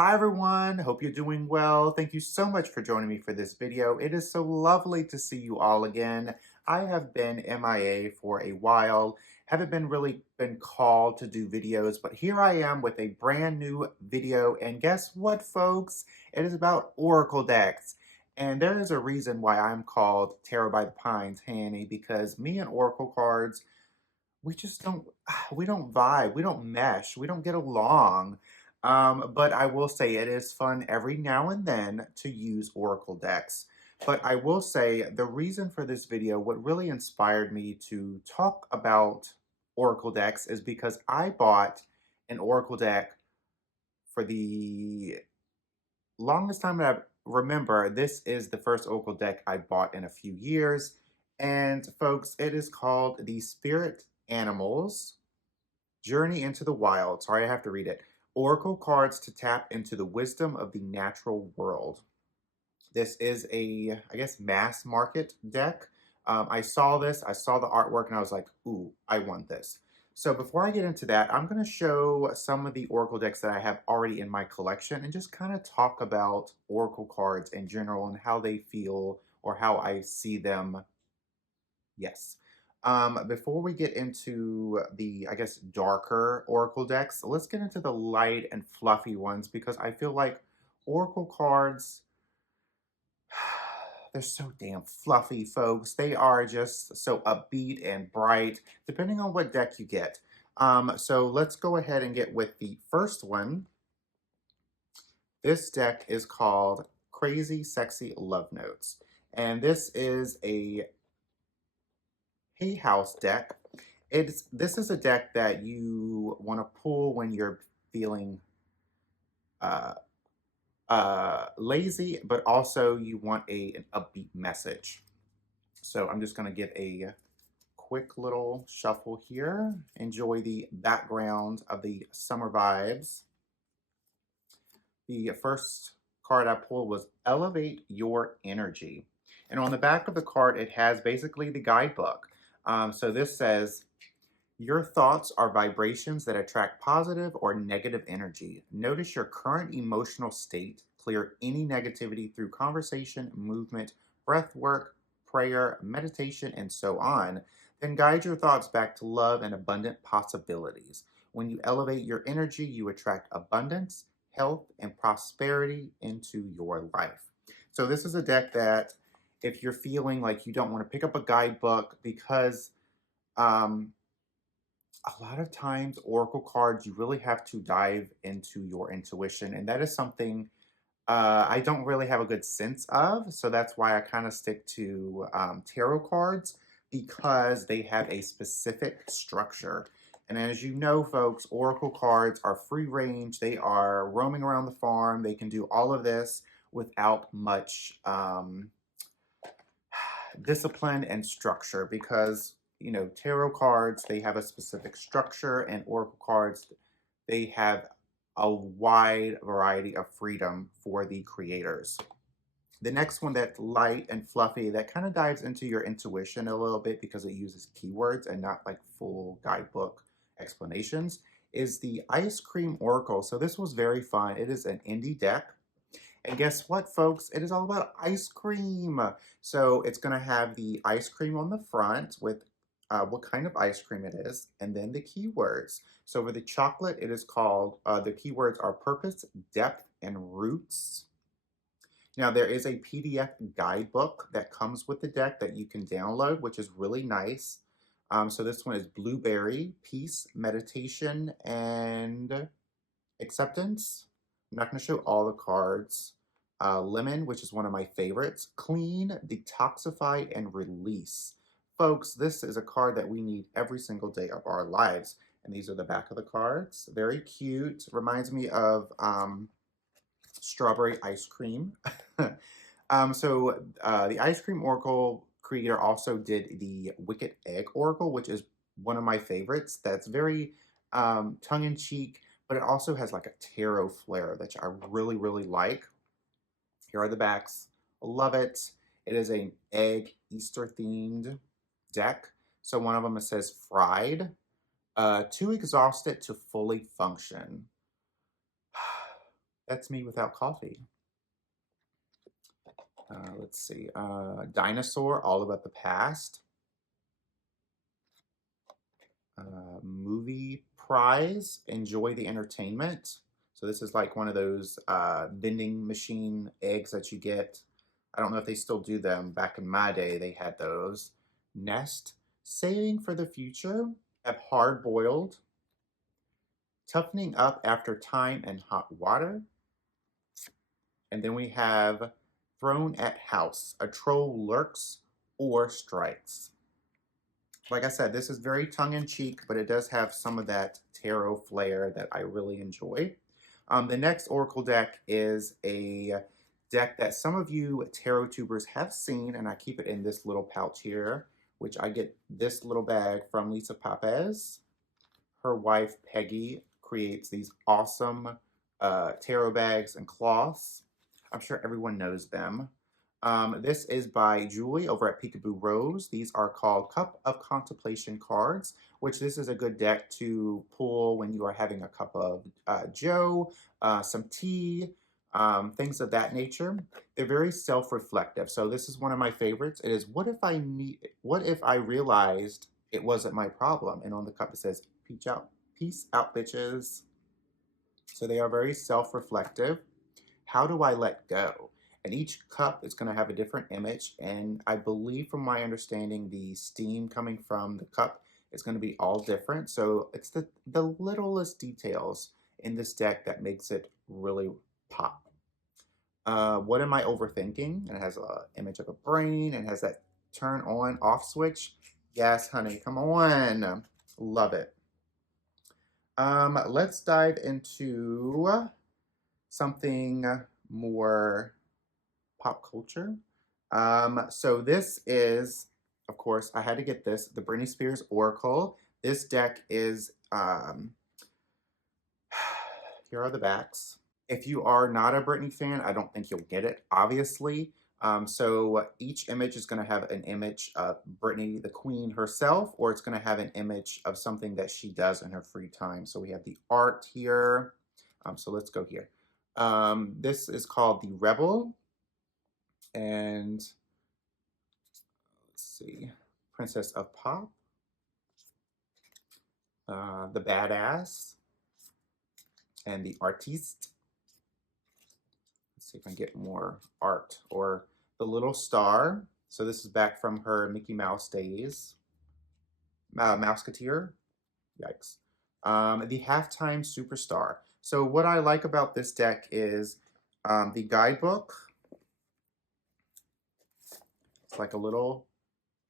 Hi everyone, hope you're doing well. Thank you so much for joining me for this video. It is so lovely to see you all again. I have been MIA for a while, haven't been called to do videos, but here I am with a brand new video. And guess what, folks? It is about Oracle decks. And there is a reason why I'm called Tarot by the Pines Hanny, because me and Oracle cards, we just don't we don't vibe, we don't mesh, we don't get along. But I will say it is fun every now and then to use Oracle decks. But I will say the reason for this video, what really inspired me to talk about Oracle decks, is because I bought an Oracle deck for the longest time that I remember. This is the first Oracle deck I bought in a few years. And folks, it is called the Spirit Animals Journey into the Wild. Sorry, I have to read it. Oracle cards to tap into the wisdom of the natural world. This is a, I guess, mass market deck. I saw this, I saw the artwork, and I was like, ooh, I want this. So before I get into that, I'm going to show some of the Oracle decks that I have already in my collection and just kind of talk about Oracle cards in general and how they feel or how I see them. Yes. Before we get into the, I guess, darker Oracle decks, let's get into the light and fluffy ones because I feel like Oracle cards, they're so damn fluffy, folks. They are just so upbeat and bright, depending on what deck you get. So let's go ahead and get with the first one. This deck is called Crazy Sexy Love Notes. And this is a Hay House deck. This is a deck that you want to pull when you're feeling uh, lazy, but also you want an upbeat message. So I'm just going to get a quick little shuffle here. Enjoy the background of the summer vibes. The first card I pulled was Elevate Your Energy. And on the back of the card, it has basically the guidebook. So this says, your thoughts are vibrations that attract positive or negative energy. Notice your current emotional state. Clear any negativity through conversation, movement, breath work, prayer, meditation, and so on. Then guide your thoughts back to love and abundant possibilities. When you elevate your energy, you attract abundance, health, and prosperity into your life. So this is a deck that if you're feeling like you don't want to pick up a guidebook because um, a lot of times Oracle cards, you really have to dive into your intuition. And that is something I don't really have a good sense of. So that's why I kind of stick to tarot cards because they have a specific structure. And as you know, folks, Oracle cards are free range. They are roaming around the farm. They can do all of this without much discipline and structure because tarot cards, they have a specific structure, and Oracle cards, they have a wide variety of freedom for the creators. The next one that's light and fluffy, that kind of dives into your intuition a little bit because it uses keywords and not like full guidebook explanations, is the Ice Cream Oracle. So this was very fun. It is an indie deck. And guess what, folks? It is all about ice cream. So it's going to have the ice cream on the front with what kind of ice cream it is, and then the keywords. So for the chocolate, it is called, the keywords are purpose, depth, and roots. Now, there is a PDF guidebook that comes with the deck that you can download, which is really nice. So this one is blueberry, peace, meditation, and acceptance. I'm not going to show all the cards. Lemon, which is one of my favorites. Clean, detoxify, and release. Folks, this is a card that we need every single day of our lives. And these are the back of the cards. Very cute. Reminds me of strawberry ice cream. The Ice Cream Oracle creator also did the Wicked Egg Oracle, which is one of my favorites. That's very tongue-in-cheek, but it also has like a tarot flair that I really, really like. Here are the backs. Love it. It is an egg Easter themed deck. So one of them, it says fried, too exhausted to fully function. That's me without coffee. Let's see. Dinosaur, all about the past. Movie prize, enjoy the entertainment. So this is like one of those vending machine eggs that you get. I don't know if they still do them. Back in my day, they had those. Nest, saving for the future. Have hard boiled. Toughening up after time and hot water. And then we have thrown at house. A troll lurks or strikes. Like I said, this is very tongue-in-cheek, but it does have some of that tarot flair that I really enjoy. The next Oracle deck is a deck that some of you tarot tubers have seen, and I keep it in this little pouch here, which I get this little bag from Lisa Papez. Her wife, Peggy, creates these awesome tarot bags and cloths. I'm sure everyone knows them. This is by Julie over at Peekaboo Rose. These are called Cup of Contemplation cards, which this is a good deck to pull when you are having a cup of joe, some tea, things of that nature. They're very self-reflective. So this is one of my favorites. It is what if I realized it wasn't my problem? And on the cup it says, peace out, bitches. So they are very self-reflective. How do I let go? And each cup is going to have a different image, and I believe from my understanding the steam coming from the cup is going to be all different. So it's the littlest details in this deck that makes it really pop. What am I overthinking? And it has an image of a brain and has that turn on off switch. Yes, honey, come on. Love it. Let's dive into something more pop culture. So this is, of course, I had to get this, the Britney Spears Oracle. This deck is, here are the backs. If you are not a Britney fan, I don't think you'll get it, obviously. So each image is going to have an image of Britney, the queen herself, or it's going to have an image of something that she does in her free time. So we have the art here. So let's go here. This is called the Rebel. And let's see, Princess of Pop, the Badass, and the Artiste. Let's see if I can get more art. Or the Little Star. So this is back from her Mickey Mouse days. Mouseketeer. Yikes. The Halftime Superstar. So what I like about this deck is the guidebook. It's like a little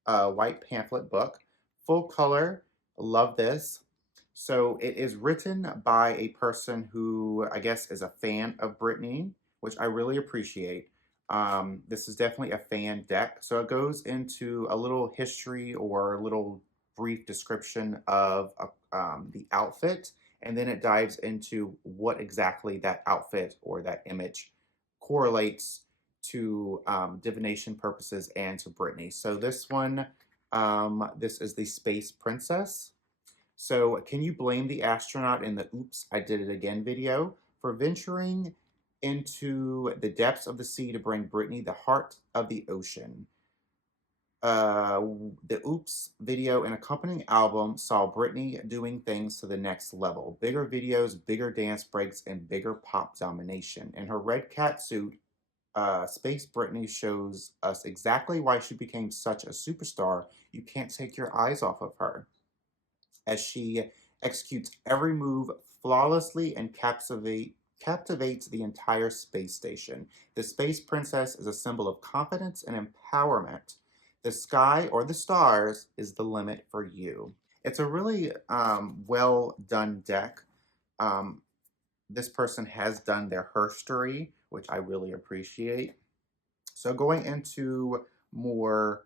white pamphlet book. Full color. Love this. So it is written by a person who I guess is a fan of Britney, which I really appreciate. This is definitely a fan deck. So it goes into a little history or a little brief description of the outfit, and then it dives into what exactly that outfit or that image correlates to divination purposes and to Britney. So this one, this is the Space Princess. So can you blame the astronaut in the Oops, I Did It Again video for venturing into the depths of the sea to bring Britney the heart of the ocean? The Oops video and accompanying album saw Britney doing things to the next level. Bigger videos, bigger dance breaks, and bigger pop domination. In her red catsuit, Space Britney shows us exactly why she became such a superstar. You can't take your eyes off of her, as she executes every move flawlessly and captivates the entire space station. The Space Princess is a symbol of confidence and empowerment. The sky or the stars is the limit for you. It's a really well done deck. This person has done their herstory, which I really appreciate. So going into more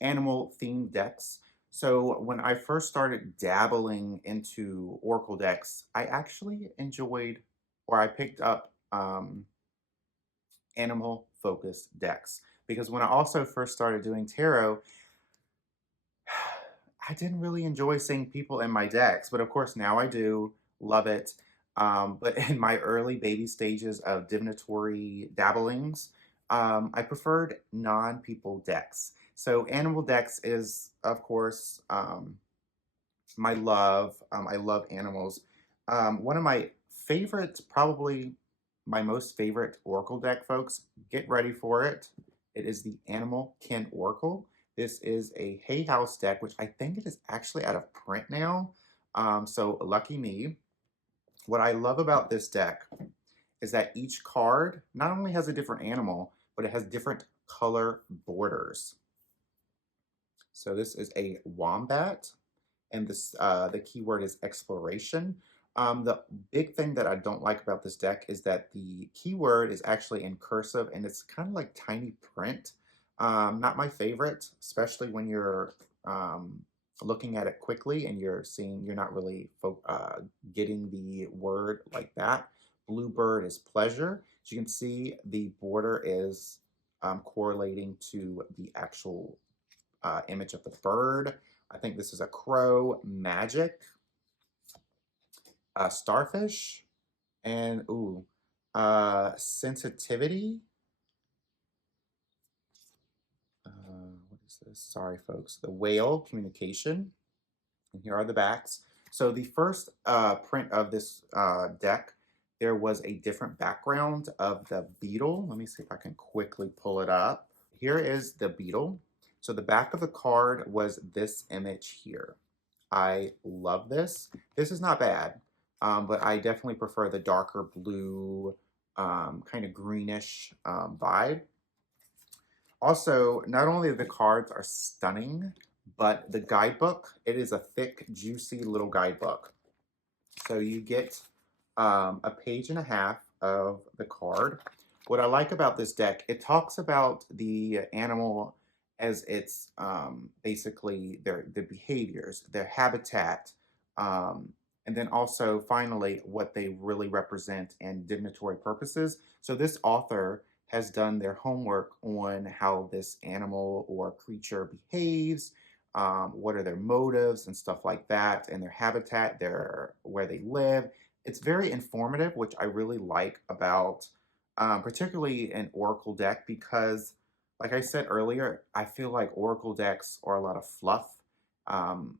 animal themed decks. So when I first started dabbling into Oracle decks, I actually enjoyed, or I picked up animal focused decks. Because when I also first started doing tarot, I didn't really enjoy seeing people in my decks, but of course now I do. Love it. But in my early baby stages of divinatory dabblings, I preferred non-people decks. So animal decks is, of course, my love. I love animals. One of my favorites, probably my most favorite Oracle deck, folks, get ready for it. It is the Animal Kin Oracle. This is a Hay House deck, which I think it is actually out of print now. So lucky me. What I love about this deck is that each card not only has a different animal, but it has different color borders. So this is a wombat, and this the keyword is exploration. The big thing that I don't like about this deck is that the keyword is actually in cursive and it's kind of like tiny print. Not my favorite, especially when you're looking at it quickly and you're not really getting the word like that. Bluebird is pleasure. As you can see, the border is correlating to the actual image of the bird. I think this is a crow, magic, starfish, and sensitivity. What is this? Sorry, folks. The whale, communication. And here are the backs. So the first print of this deck, there was a different background of the beetle. Let me see if I can quickly pull it up. Here is the beetle. So the back of the card was this image here. I love this. This is not bad, but I definitely prefer the darker blue, kind of greenish vibe. Also, not only the cards are stunning, but the guidebook, it is a thick, juicy little guidebook. So you get a page and a half of the card. What I like about this deck, it talks about the animal as its basically their behaviors, their habitat, and then also finally what they really represent and divinatory purposes. So this author has done their homework on how this animal or creature behaves, what are their motives and stuff like that, and their habitat, where they live. It's very informative, which I really like about particularly an Oracle deck because, like I said earlier, I feel like Oracle decks are a lot of fluff. Um,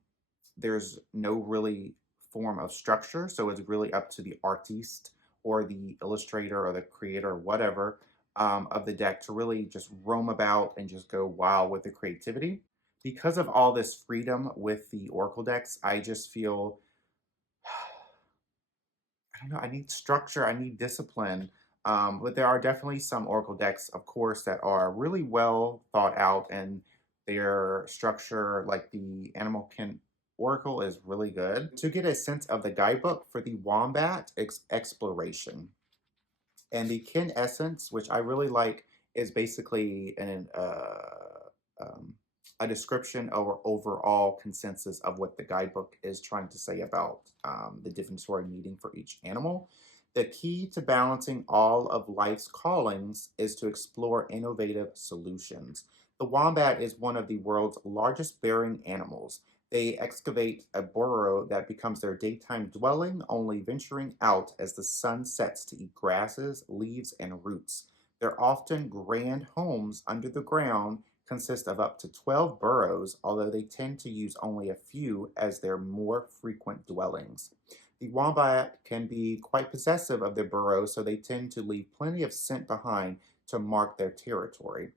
there's no really form of structure, so it's really up to the artiste or the illustrator or the creator or whatever of the deck to really just roam about and just go wild with the creativity. Because of all this freedom with the Oracle decks, I just feel I don't know, I need structure, I need discipline. But there are definitely some Oracle decks, of course, that are really well thought out and their structure, like the Animal Kin Oracle, is really good. To get a sense of the guidebook for the Wombat, exploration. And the Kin Essence, which I really like, is basically um, a description or overall consensus of what the guidebook is trying to say about the divinatory meaning for each animal. The key to balancing all of life's callings is to explore innovative solutions. The wombat is one of the world's largest bearing animals. They excavate a burrow that becomes their daytime dwelling, only venturing out as the sun sets to eat grasses, leaves, and roots. Their often grand homes under the ground consist of up to 12 burrows, although they tend to use only a few as their more frequent dwellings. The wombat can be quite possessive of their burrows, so they tend to leave plenty of scent behind to mark their territory.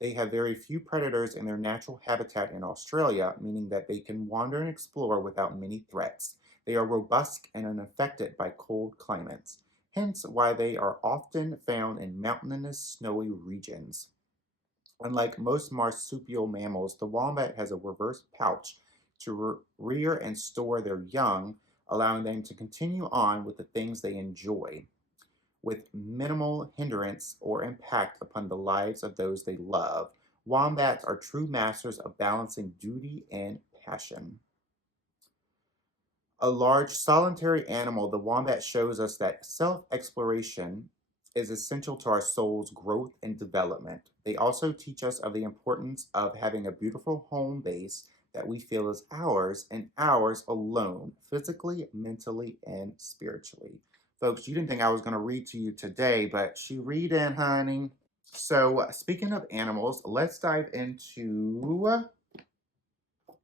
They have very few predators in their natural habitat in Australia, meaning that they can wander and explore without many threats. They are robust and unaffected by cold climates, hence why they are often found in mountainous, snowy regions. Unlike most marsupial mammals, the wombat has a reverse pouch to rear and store their young, allowing them to continue on with the things they enjoy with minimal hindrance or impact upon the lives of those they love. Wombats are true masters of balancing duty and passion. A large solitary animal, the wombat shows us that self exploration is essential to our soul's growth and development. They also teach us of the importance of having a beautiful home base that we feel is ours and ours alone, physically, mentally, and spiritually. Folks, you didn't think I was going to read to you today, but she read in, honey. So, speaking of animals, let's dive into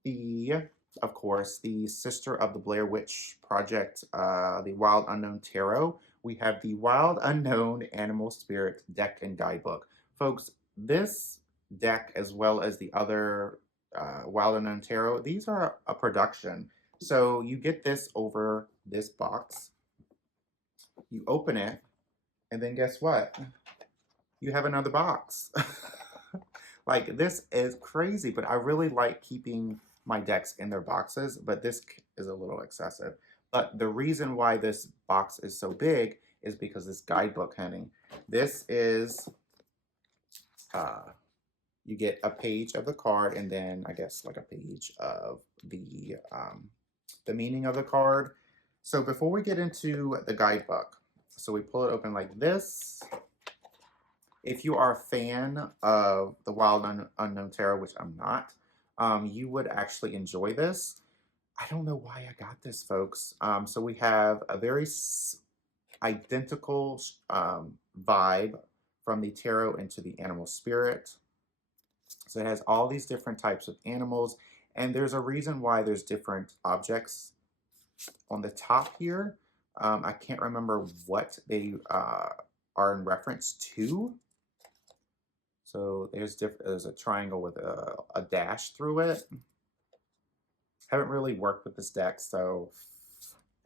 the, of course, the sister of the Blair Witch Project, the Wild Unknown Tarot. We have the Wild Unknown Animal Spirit deck and guidebook. Folks, this deck, as well as the other Wild Unknown Tarot, these are a production. So you get this over this box, you open it, and then guess what? You have another box. Like, this is crazy, but I really like keeping my decks in their boxes, but this is a little excessive. But the reason why this box is so big is because this guidebook, honey. This is, you get a page of the card and then I guess like a page of the meaning of the card. So before we get into the guidebook, so we pull it open like this. If you are a fan of the Wild Unknown Tarot, which I'm not, you would actually enjoy this. I don't know why I got this, folks. So we have a very identical vibe from the tarot into the animal spirit. So it has all these different types of animals, and there's a reason why there's different objects on the top here. I can't remember what they are in reference to. So there's a triangle with a dash through it. Haven't really worked with this deck, so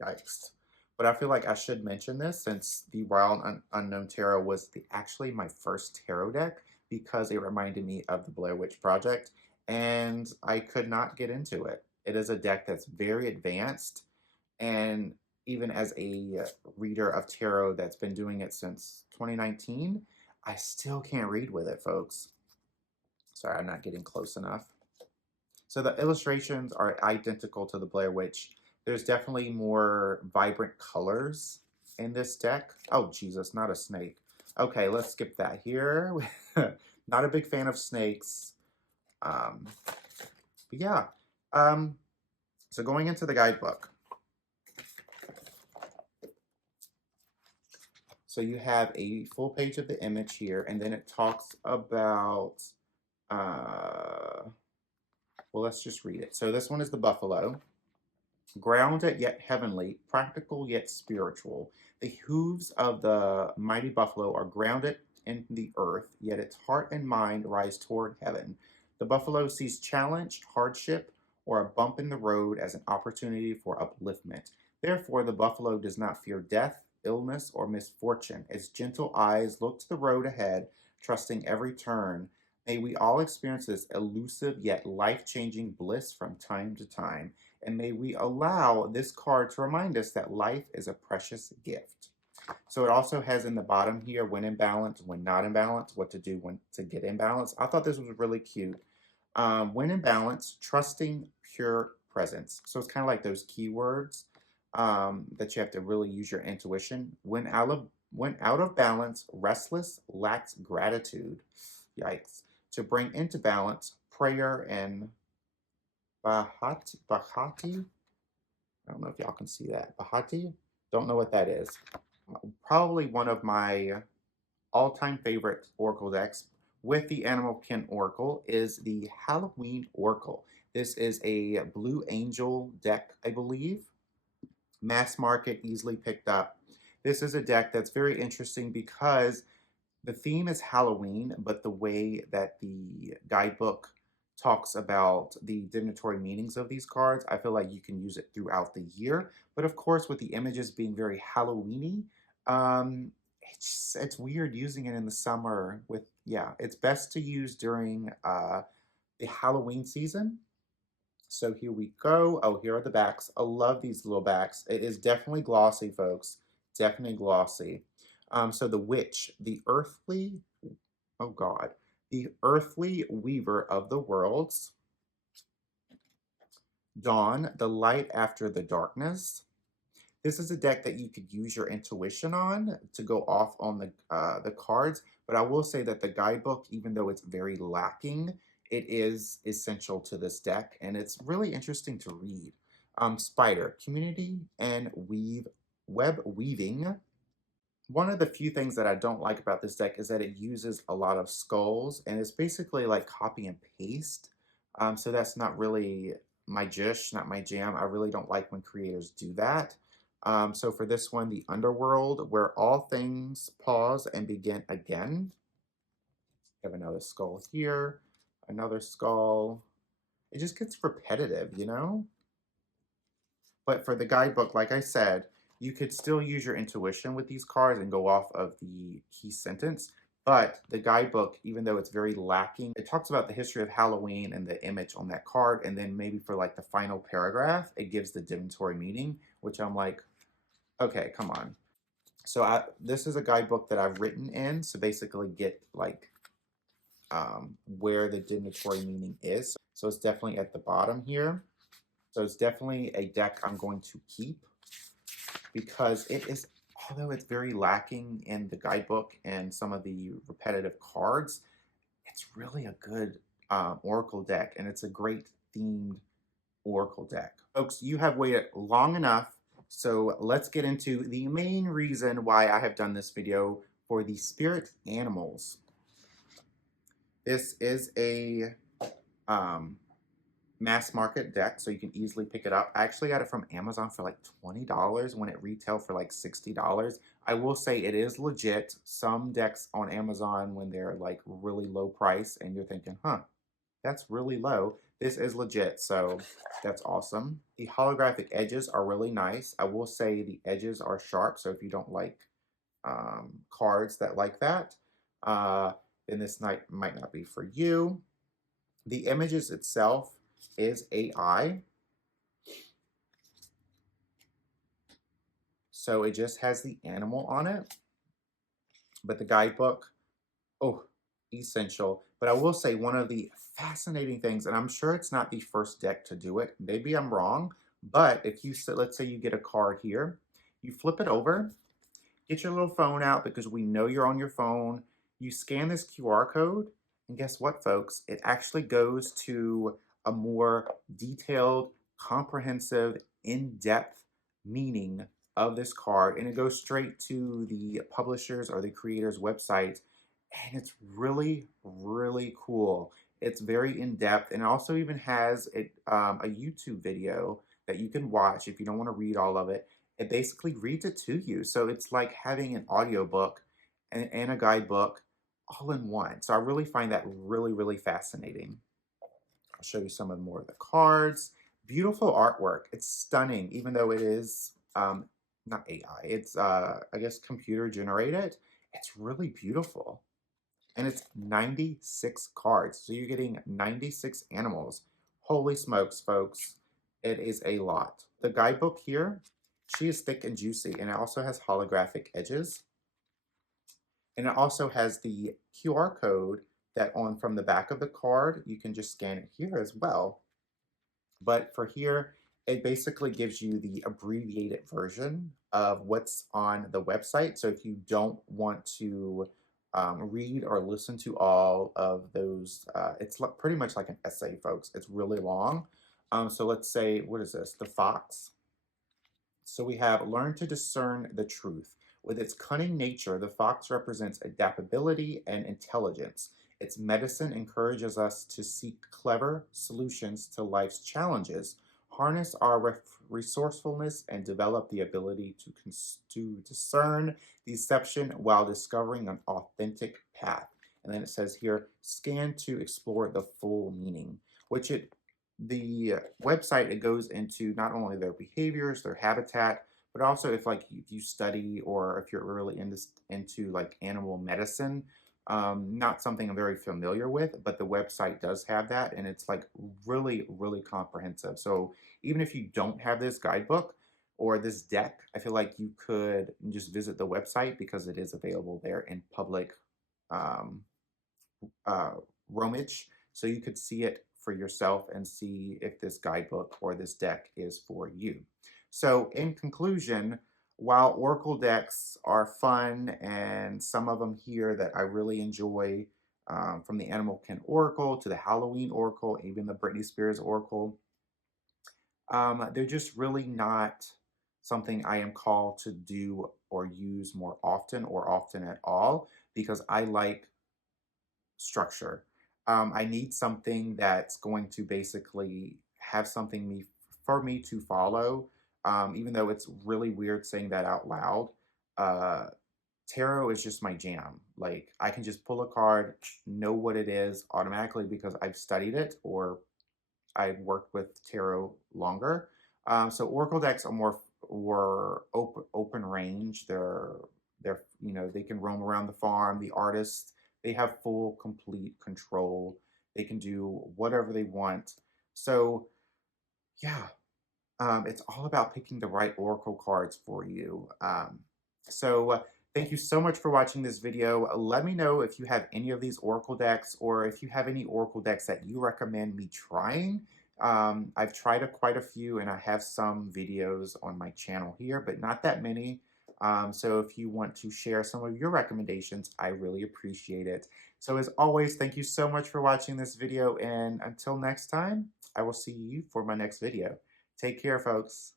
yikes. But I feel like I should mention this since the Wild Unknown Tarot was actually my first tarot deck because it reminded me of the Blair Witch Project, and I could not get into it. It is a deck that's very advanced, and even as a reader of tarot that's been doing it since 2019, I still can't read with it, folks. Sorry, I'm not getting close enough. So the illustrations are identical to the Blair Witch. There's definitely more vibrant colors in this deck. Oh, Jesus, not a snake. Okay, let's skip that here. Not a big fan of snakes. But yeah. So going into the guidebook. So you have a full page of the image here, and then it talks about, well, let's just read it. So this one is the buffalo. Grounded yet heavenly, practical yet spiritual. The hooves of the mighty buffalo are grounded in the earth, yet its heart and mind rise toward heaven. The buffalo sees challenge, hardship, or a bump in the road as an opportunity for upliftment. Therefore, the buffalo does not fear death, illness, or misfortune. Its gentle eyes look to the road ahead, trusting every turn. May we all experience this elusive yet life-changing bliss from time to time. And may we allow this card to remind us that life is a precious gift. So it also has in the bottom here, when in balance, when not in balance, what to do when to get in balance. I thought this was really cute. When in balance, trusting pure presence. So it's kind of like those keywords that you have to really use your intuition. When out of balance, restless, lacks gratitude. Yikes. To bring into balance, prayer and Bahati. I don't know if y'all can see that. Bahati? Don't know what that is. Probably one of my all-time favorite Oracle decks with the Animal Kin Oracle is the Halloween Oracle. This is a Blue Angel deck, I believe. Mass market, easily picked up. This is a deck that's very interesting because the theme is Halloween, but the way that the guidebook talks about the divinatory meanings of these cards, I feel like you can use it throughout the year. But of course, with the images being very Halloween-y, it's weird using it in the summer. It's best to use during the Halloween season. So here we go. Oh, here are the backs. I love these little backs. It is definitely glossy, folks. Definitely glossy. So the witch, the earthly weaver of the worlds. Dawn, the light after the darkness. This is a deck that you could use your intuition on to go off on the cards, but I will say that the guidebook, even though it's very lacking, it is essential to this deck, and it's really interesting to read. Spider, community and weave web weaving. One of the few things that I don't like about this deck is that it uses a lot of skulls and it's basically like copy and paste. So that's not really my jish, not my jam. I really don't like when creators do that. So for this one, the Underworld, where all things pause and begin again. Have another skull here, another skull. It just gets repetitive, you know? But for the guidebook, like I said, you could still use your intuition with these cards and go off of the key sentence. But the guidebook, even though it's very lacking, it talks about the history of Halloween and the image on that card. And then maybe for like the final paragraph, it gives the divinatory meaning, which I'm like, okay, come on. So this is a guidebook that I've written in. So basically get like where the divinatory meaning is. So it's definitely at the bottom here. So it's definitely a deck I'm going to keep because it is, although it's very lacking in the guidebook and some of the repetitive cards, it's really a good Oracle deck, and it's a great themed Oracle deck. Folks, you have waited long enough, so let's get into the main reason why I have done this video for the spirit animals. This is a mass market deck, so you can easily pick it up. I actually got it from Amazon for like $20 when it retailed for like $60. I will say it is legit. Some decks on Amazon, when they're like really low price and you're thinking, huh, that's really low, this is legit, so that's awesome. The holographic edges are really nice. I will say the edges are sharp, so if you don't like cards that like that, then this might not be for you. The images itself is AI. So it just has the animal on it. But the guidebook, oh, essential. But I will say one of the fascinating things, and I'm sure it's not the first deck to do it, maybe I'm wrong, but if you, let's say you get a card here, you flip it over, get your little phone out because we know you're on your phone, you scan this QR code, and guess what, folks? It actually goes to a more detailed, comprehensive, in-depth meaning of this card, and it goes straight to the publisher's or the creator's website, and it's really, really cool. It's very in-depth, and it also even has a YouTube video that you can watch if you don't want to read all of it. It basically reads it to you, so it's like having an audiobook and a guidebook all in one. So I really find that really, really fascinating. I'll show you some of more of the cards. Beautiful artwork. It's stunning, even though it is not AI. It's I guess computer generated. It's really beautiful. And it's 96 cards. So you're getting 96 animals. Holy smokes, folks. It is a lot. The guidebook here, she is thick and juicy, and it also has holographic edges. And it also has the QR code that on from the back of the card, you can just scan it here as well. But for here, it basically gives you the abbreviated version of what's on the website. So if you don't want to read or listen to all of those, it's pretty much like an essay, folks. It's really long. So let's say, what is this? The fox. So we have learn to discern the truth. With its cunning nature, the fox represents adaptability and intelligence. Its medicine encourages us to seek clever solutions to life's challenges, harness our resourcefulness, and develop the ability to discern deception while discovering an authentic path. And then it says here, scan to explore the full meaning, which the website, it goes into not only their behaviors, their habitat, but also if you study or if you're really into like animal medicine, not something I'm very familiar with, but the website does have that, and it's like really, really comprehensive. So even if you don't have this guidebook or this deck, I feel like you could just visit the website because it is available there in public roamage. So you could see it for yourself and see if this guidebook or this deck is for you. So in conclusion, while Oracle decks are fun, and some of them here that I really enjoy, from the Animal Kin Oracle to the Halloween Oracle, even the Britney Spears Oracle, they're just really not something I am called to do or use more often or often at all because I like structure. I need something that's going to basically have something for me to follow. Even though it's really weird saying that out loud, uh, tarot is just my jam. Like I can just pull a card, know what it is automatically because I've studied it or I've worked with tarot longer. So Oracle decks are more open range. They're they can roam around the farm. The artists they have full complete control. They can do whatever they want. So yeah, it's all about picking the right Oracle cards for you. Thank you so much for watching this video. Let me know if you have any of these Oracle decks or if you have any Oracle decks that you recommend me trying. I've tried quite a few and I have some videos on my channel here, but not that many. So if you want to share some of your recommendations, I really appreciate it. So as always, thank you so much for watching this video, and until next time, I will see you for my next video. Take care, folks.